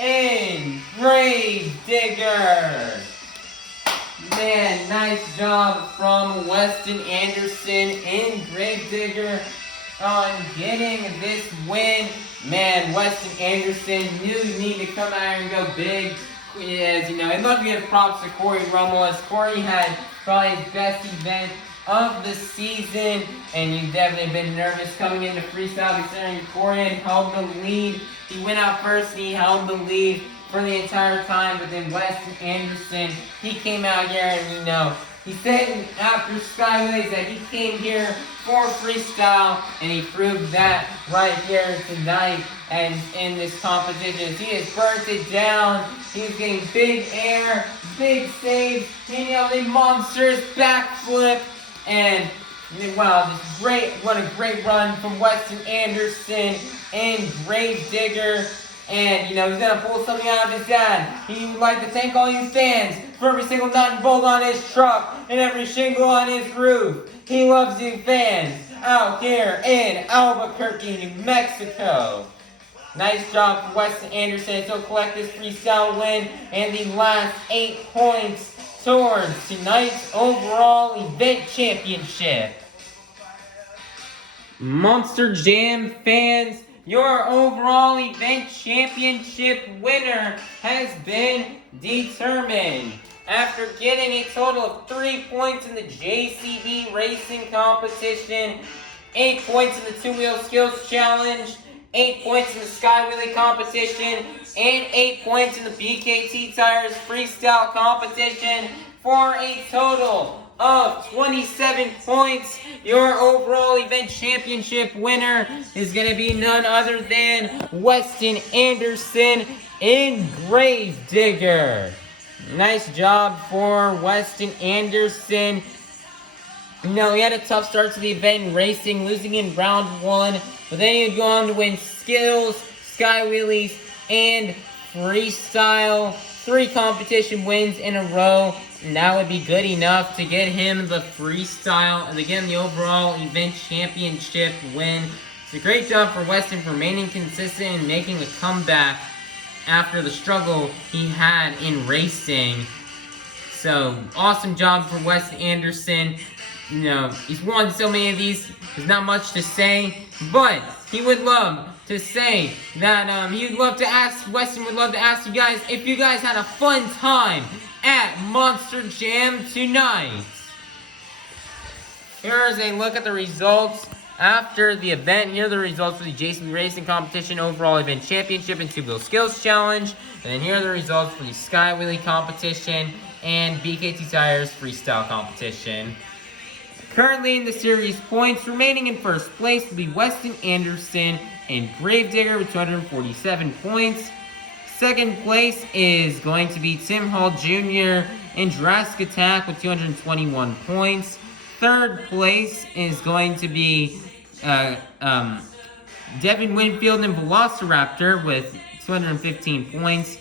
and Gravedigger. Man, nice job from Weston Anderson and Gravedigger on getting this win. Man, Weston Anderson knew he needed to come out here and go big. As you know, I'd love to give props to Cory Rummel, as Cory had probably his best event of the season, and you've definitely been nervous coming into freestyle considering Cory had held the lead. He went out first and he held the lead for the entire time, but then Weston Anderson, he came out here and you know, he said after Skyways that he came here for freestyle, and he proved that right here tonight and in this competition. He has burnt it down. He's getting big air, big saves, hitting out a monstrous backflip, and wow, this great, what a great run from Weston Anderson and Gravedigger. And, you know, he's going to pull something out of his dad. He would like to thank all you fans for every single nut and bolt on his truck and every shingle on his roof. He loves you fans out here in Albuquerque, New Mexico. Nice job for Weston Anderson. So collect this freestyle win and the last 8 points towards tonight's overall event championship. Monster Jam fans, your overall event championship winner has been determined. After getting a total of 3 points in the JCB racing competition, 8 points in the 2-wheel skills challenge, 8 points in the Sky Wheelie competition, and 8 points in the BKT Tires freestyle competition, for a total of 27 points. Your overall event championship winner is going to be none other than Weston Anderson in Gravedigger. Nice job for Weston Anderson. You know, he had a tough start to the event in racing, losing in round 1, but then he would go on to win skills, sky wheelies, and freestyle. 3 competition wins in a row, and that would be good enough to get him the freestyle and again the overall event championship win. It's a great job for Weston for remaining consistent and making a comeback after the struggle he had in racing. So, awesome job for Weston Anderson. You know, he's won so many of these, there's not much to say, but he would love to say that Weston would love to ask you guys if you guys had a fun time at Monster Jam tonight. Here's a look at the results after the event. Here are the results for the JCB Racing Competition Overall Event Championship and 2-Wheel Skills Challenge. And then here are the results for the Sky Wheelie Competition and BKT Tires Freestyle Competition. Currently in the series points, remaining in first place will be Weston Anderson and Gravedigger with 247 points. Second place is going to be Tim Hall Jr. and Jurassic Attack with 221 points. Third place is going to be Devin Winfield and Velociraptor with 215 points.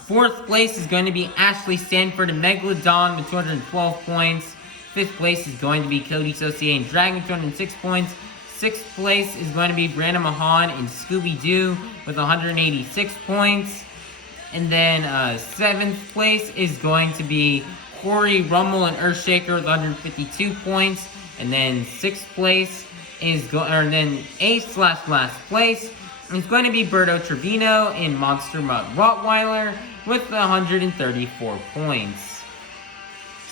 Fourth place is going to be Ashley Sanford and Megalodon with 212 points. Fifth place is going to be Coty, Saucier, and Dragon with 206 points. Sixth place is going to be Brianna, Mahon, and Scooby-Doo with 186 points. And then seventh place is going to be Cory, Rummel, and Earthshaker with 152 points. And then sixth place is then eighth/last place is going to be Berto, Trevino, and Monster Mutt Rottweiler with 134 points.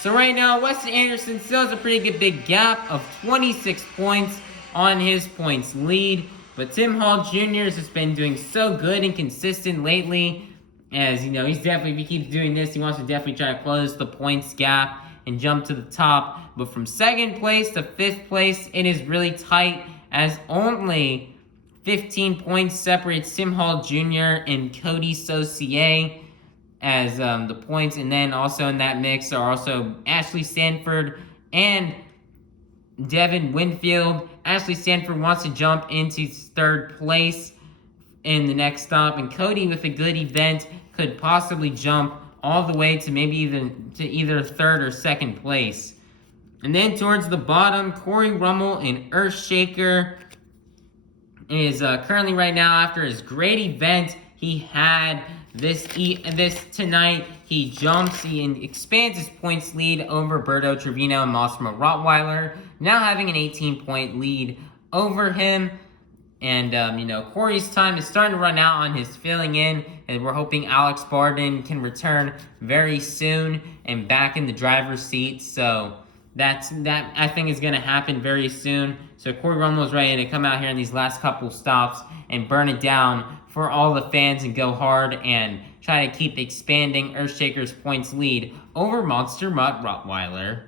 So right now, Weston Anderson still has a pretty good big gap of 26 points on his points lead. But Tim Hall Jr. has just been doing so good and consistent lately. As you know, he's definitely, if he keeps doing this, he wants to definitely try to close the points gap and jump to the top. But from second place to fifth place, it is really tight, as only 15 points separates Tim Hall Jr. and Coty Saucier as the points. And then also in that mix are also Ashley Sanford and Devin Winfield. Ashley Sanford wants to jump into third place in the next stop, and Coty, with a good event, could possibly jump all the way to maybe even to either third or second place. And then towards the bottom, Cory, Rummel, and Earthshaker is currently right now, after his great event he had this tonight, he jumps, he expands his points lead over Berto, Trevino, and Monster Mutt Rottweiler, now having an 18-point lead over him. And, Cory's time is starting to run out on his filling in, and we're hoping Alex Barden can return very soon and back in the driver's seat. So that I think is going to happen very soon. So Cory Rummel is ready to come out here in these last couple stops and burn it down for all the fans and go hard and try to keep expanding Earthshaker's points lead over Monster Mutt Rottweiler.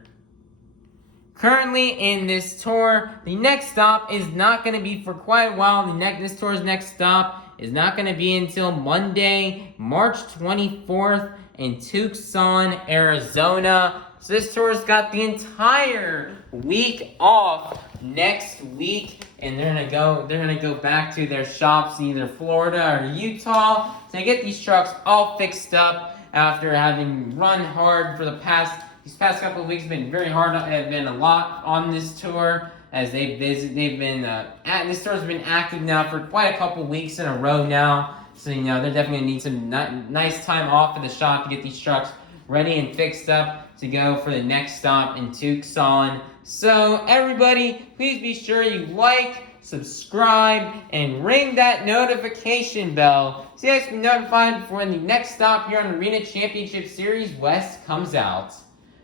Currently in this tour, the next stop is not going to be for quite a while. This tour's next stop is not going to be until Monday, March 24th in Tucson, Arizona. So this tour's got the entire week off next week, and they're gonna go back to their shops in either Florida or Utah to get these trucks all fixed up after having run hard for these past couple of weeks. Have been very hard. Have been a lot on this tour as this tour's been active now for quite a couple weeks in a row now. So they're definitely gonna need some nice time off at the shop to get these trucks ready and fixed up to go for the next stop in Tucson. So everybody, please be sure you like, subscribe, and ring that notification bell so you guys can be notified for when the next stop here on Arena Championship Series West comes out.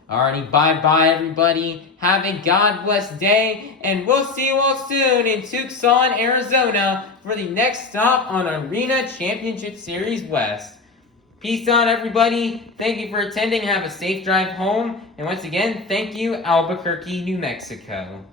Alrighty, bye-bye everybody. Have a God-blessed day, and we'll see you all soon in Tucson, Arizona for the next stop on Arena Championship Series West. Peace out, everybody. Thank you for attending. Have a safe drive home. And once again, thank you, Albuquerque, New Mexico.